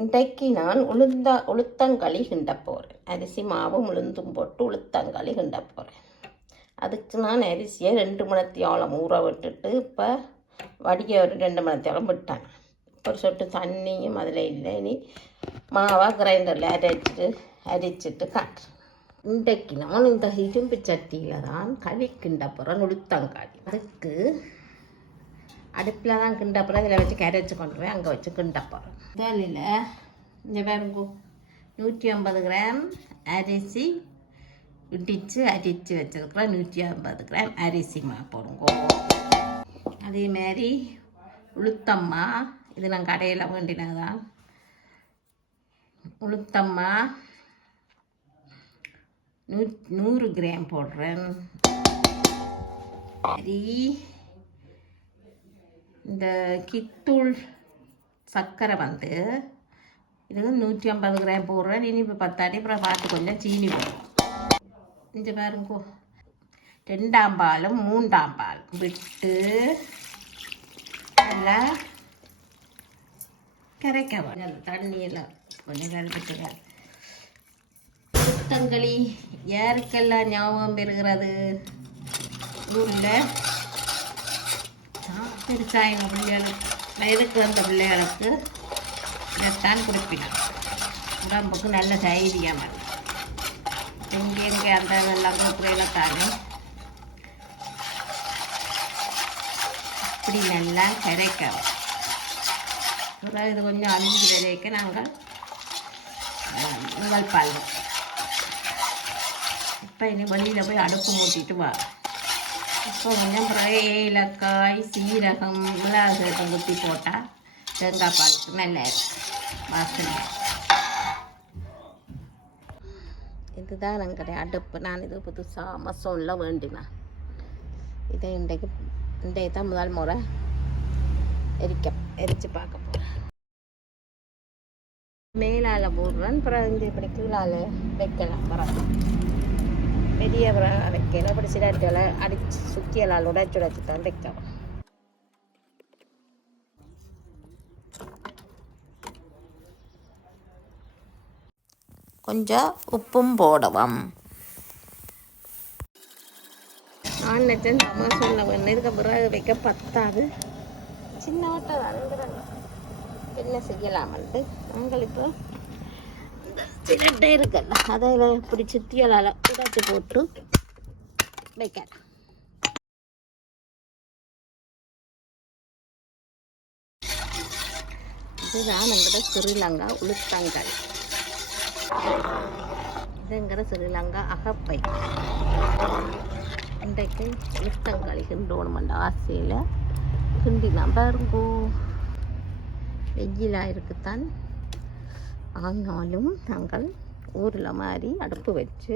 இன்றைக்கு நான் உளுந்தா உளுத்தங்களி கிண்ட போகிறேன் அரிசி மாவும் உளுந்தும் போட்டு உளுத்தங்களி கிண்ட போகிறேன் அதுக்கு நான் அரிசியை ரெண்டு மணத்தியாலம் ஊற விட்டுட்டு இப்போ வடிய ஒரு ரெண்டு மணத்தியாலம் விட்டேன். ஒரு சொட்டு தண்ணியும் அதில் இல்லை. இனி மாவாக கிரைண்டரில் அரைச்சிட்டு அரிச்சிட்டு காட்டுறேன். இன்றைக்கு நான் இந்த இரும்பு சட்டியில் தான் களி கிண்ட போகிறேன் உளுத்தங்காளி. அதுக்கு அடுப்பில் தான் கிண்ட போகிறேன் இதில் வச்சு கரைச்சி கொண்டு போய் அங்கே வச்சு கிண்ட போகிறேன் முதலில் இந்த பாருங்க நூற்றி ஐம்பது கிராம் அரிசி இடித்து அரிச்சு வச்சுருக்கிறேன் நூற்றி ஐம்பது கிராம் அரிசி மா போடுங்க. அதே மாதிரி உளுத்தம்மா இது நான் கடையில் வேண்டினதான் உளுத்தம்மா நூ நூறு கிராம் போடுறேன். சரி. இந்த கித்தூள் சர்க்கரை வந்து இது வந்து நூற்றி ஐம்பது கிராம் போடுறேன். இனிப்பு பத்தாடி அப்புறம் பார்த்து கொஞ்சம் சீனி போடுறோம் இந்த பாருங்கோ. ரெண்டாம் பாலும் மூன்றாம் பால் விட்டு நல்லா கரைக்க தண்ணியில் கொஞ்சம் கரைச்சிட்டு புத்தங்களி யாருக்கெல்லாம் ஞாபகம் பெறுகிறது. ஊரில் பெருசாயின பிள்ளைகளுக்கு. வயதுக்கு வந்த பிள்ளைகளுக்கு? இதைத்தான் குறிப்பிடும் உடம்புக்கு நல்ல தைரியம் எங்கே எங்கே அந்த எல்லாம் கொடுக்குறையில தானே? இப்படி நல்லா கரைக்கணும். அப்புறம் இது கொஞ்சம் அழிஞ்சு வரைக்கும் நாங்கள் உங்கள் பால் இப்போ இனி வெளியில் போய் அடுப்பு மூட்டிட்டு வா இப்போ கொஞ்சம் பிறகு ஏலக்காய் சீரகம் மிளகு குத்தி போட்டால் தேங்காய் பாலுக்கு நல்லா வாசனை. இதுதான் எங்களுடைய அடுப்பு. நான் இது புதுசாக அமசோனில் வேண்டினேன் இதை இன்றைக்கு இன்றைக்கு தான் முதல் முறை எரிக்க எரித்து பார்க்க போகிறேன் மேலால் போடுறேன். அப்புறம் இந்த இப்படி கீழால் வைக்கலாம். பிறகு பெரிய பிறகு வைக்கணும் இப்படி சிலர்களை அடிச்சு சுத்தியலால் உடைச்சு உடைச்சு தான் வைக்கணும் கொஞ்சம் உப்பும் போடுவோம் நான் நினச்சேன் அமேசானில் வேணும் இதுக்கு பிறகு வைக்க பத்தாது சின்ன வட்டம் என்ன செய்யலாமன்ட்டு நாங்கள் இப்போ சிரட்டை இருக்குல்ல அதை இப்படி சுத்தியலால் உடைச்சு போட்டு வைக்கலாம். இதுதான் எங்கட ஸ்ரீலங்கா உளுத்தங்காய் இதுங்கிற ஸ்ரீலங்கா அகப்பை. இன்றைக்கு உளுத்தங்காளி கிண்டோணுமென்ற ஆசையில் கிண்டிலாம் பாருங்கோ. வெயிலாக இருக்குத்தான். ஆனாலும் நாங்கள் ஊரில் மாதிரி அடுப்பு வச்சு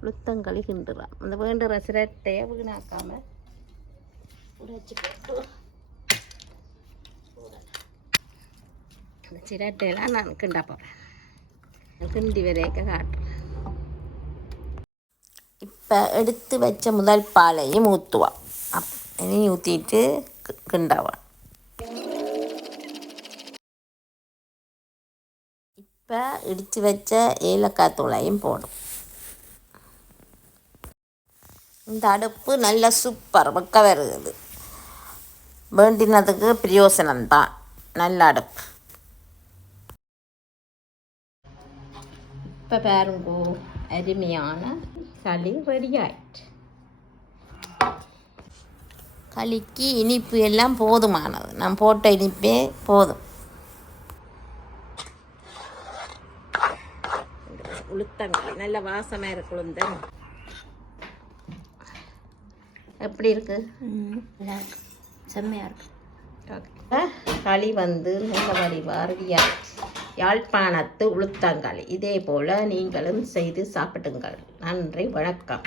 உளுத்தம் கிண்டுறோம் அந்த வேண்டுற சிரட்டையை வீணாக்காமல் உடைச்சி போட்டு அந்த சிரட்டையெல்லாம் நான் கிண்டா போகிறேன் கிண்டி வரைக்க காட்டுறேன். இப்போ எடுத்து வச்ச முதல் பாலையும் ஊற்றுவான் அப் இனி ஊற்றிட்டு கிண்டாவான் இப்போ இடித்து வச்ச ஏலக்காய் தூளையும் போடும் இந்த அடுப்பு நல்ல சூப்பர் பக்க வருது. வேண்டினதுக்கு பிரயோசனம்தான் நல்ல அடுப்பு. இப்போ பாருங்கோ அருமையான களி ரெடி ஆயிட்டு களிக்கு இனிப்பு எல்லாம் போதுமானது. நான் போட்ட இனிப்பே போதும். உளுத்தங்களி நல்ல வாசமாக இருக்கு உளுந்தன் எப்படி இருக்கு? நல்லா இருக்கு. செம்மையாக இருக்கு. களி வந்து நல்ல வடிவாரியா யாழ்ப்பாணத்து உளுத்தங்களி. இதே போல் நீங்களும் செய்து சாப்பிடுங்கள். நன்றி வணக்கம்.